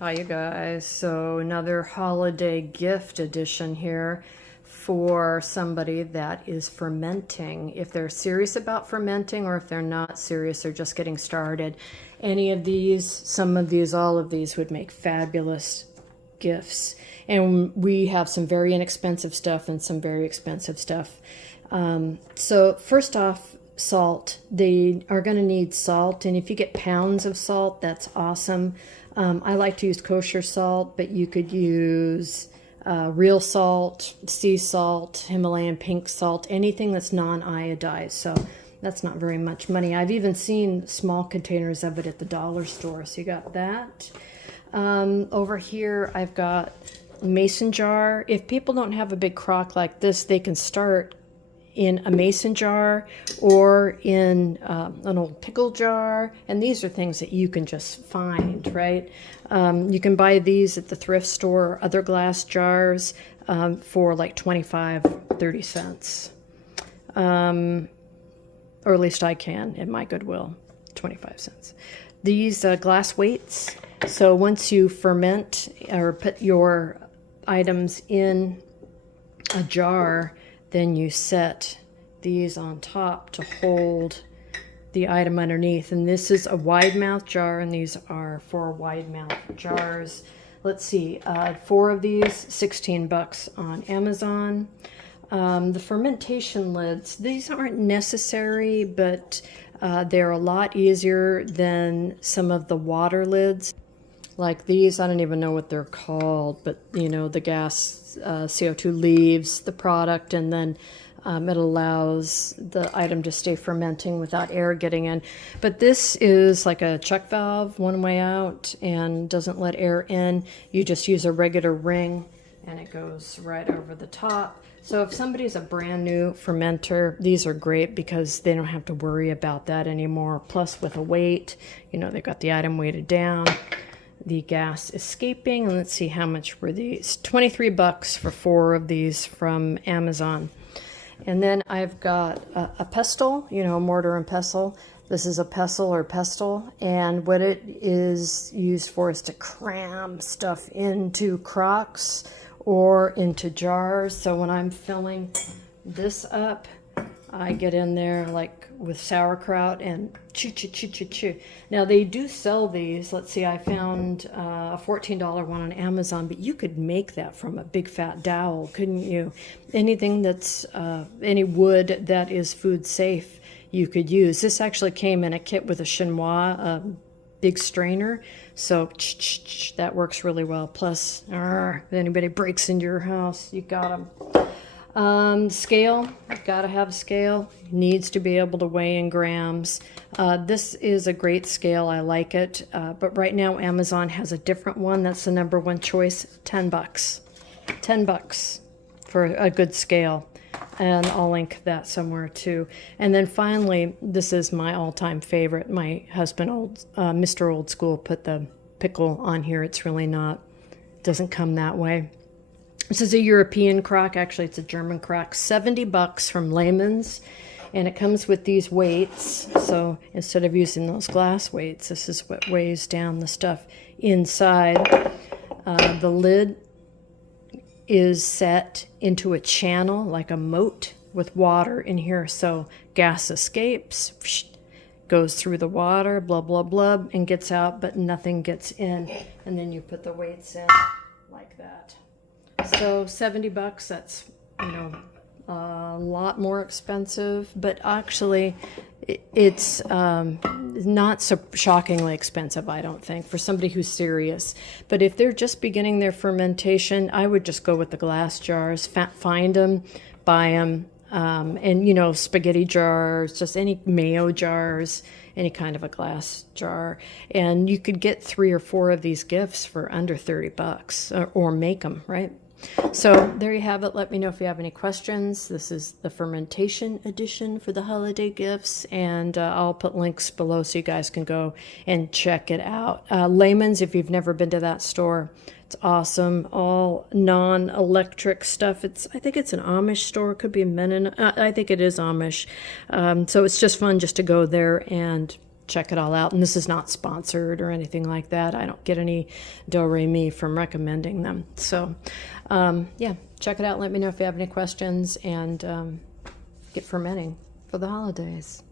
Hi you guys. So another holiday gift edition here for somebody that is fermenting. If they're serious about fermenting or if they're not serious, they're just getting started. Any of these, some of these, all of these would make fabulous gifts. And we have some very inexpensive stuff and some very expensive stuff. So first off, salt. They are going to need salt, and if you get pounds of salt, that's awesome. I like to use kosher salt, but you could use real salt, sea salt, Himalayan pink salt, anything that's non-iodized. So that's not very much money. I've even seen small containers of it at the dollar store. So you got that. Over here, I've got a mason jar. If people don't have a big crock like this, they can start in a mason jar or in an old pickle jar, and these are things that you can just find, right? You can buy these at the thrift store or other glass jars for like 25-30 cents, or at least I can at my Goodwill, 25 cents. These glass weights, so once you ferment or put your items in a jar, then you set these on top to hold the item underneath. And this is a wide mouth jar, and these are 4 wide mouth jars. Let's see, 4 of these, 16 bucks on Amazon. The fermentation lids, these aren't necessary, but they're a lot easier than some of the water lids. Like these, I don't even know what they're called, but you know, the gas CO2 leaves the product, and then it allows the item to stay fermenting without air getting in. But this is like a check valve, one way out, and doesn't let air in. You just use a regular ring, and it goes right over the top. So if somebody's a brand new fermenter, these are great because they don't have to worry about that anymore. Plus with a weight, you know, they've got the item weighted down, the gas escaping. And let's see, how much were these? 23 bucks for 4 of these from Amazon. And then I've got a pestle, you know, mortar and pestle. This is a pestle or pestle, and what it is used for is to cram stuff into crocks or into jars. So when I'm filling this up, I get in there like with sauerkraut and chew. Now they do sell these. Let's see, I found a $14 one on Amazon, but you could make that from a big fat dowel, couldn't you? Anything that's, any wood that is food safe, you could use. This actually came in a kit with a chinois, a big strainer. So that works really well. Plus, if anybody breaks into your house, you got them. Scale, got to have a scale, needs to be able to weigh in grams. This is a great scale, I like it, but right now Amazon has a different one. That's the #1 choice, 10 bucks. 10 bucks for a good scale, and I'll link that somewhere too. And then finally, this is my all-time favorite. My husband, Mr. Old School, put the pickle on here. It's really not, doesn't come that way. This is a European crock. Actually, it's a German crock. 70 bucks from Lehman's, and it comes with these weights. So instead of using those glass weights, this is what weighs down the stuff inside. The lid is set into a channel, like a moat, with water in here. So gas escapes, goes through the water, blub, blub, blub, and gets out, but nothing gets in. And then you put the weights in like that. So 70 bucks, that's, you know, a lot more expensive, but actually it's not so shockingly expensive, I don't think, for somebody who's serious. But if they're just beginning their fermentation, I would just go with the glass jars, find them, buy them, and, you know, spaghetti jars, just any mayo jars, any kind of a glass jar. And you could get 3 or 4 of these gifts for under 30 bucks, or make them, right? So there you have it. Let me know if you have any questions. This is the fermentation edition for the holiday gifts, and I'll put links below so you guys can go and check it out. Lehman's, if you've never been to that store, it's awesome. All non-electric stuff. I think it's an Amish store. Could be Mennonite. I think it is Amish. So it's just fun just to go there and check it all out. And this is not sponsored or anything like that. I don't get any do-re-mi from recommending them. So, yeah, check it out. Let me know if you have any questions, and get fermenting for the holidays.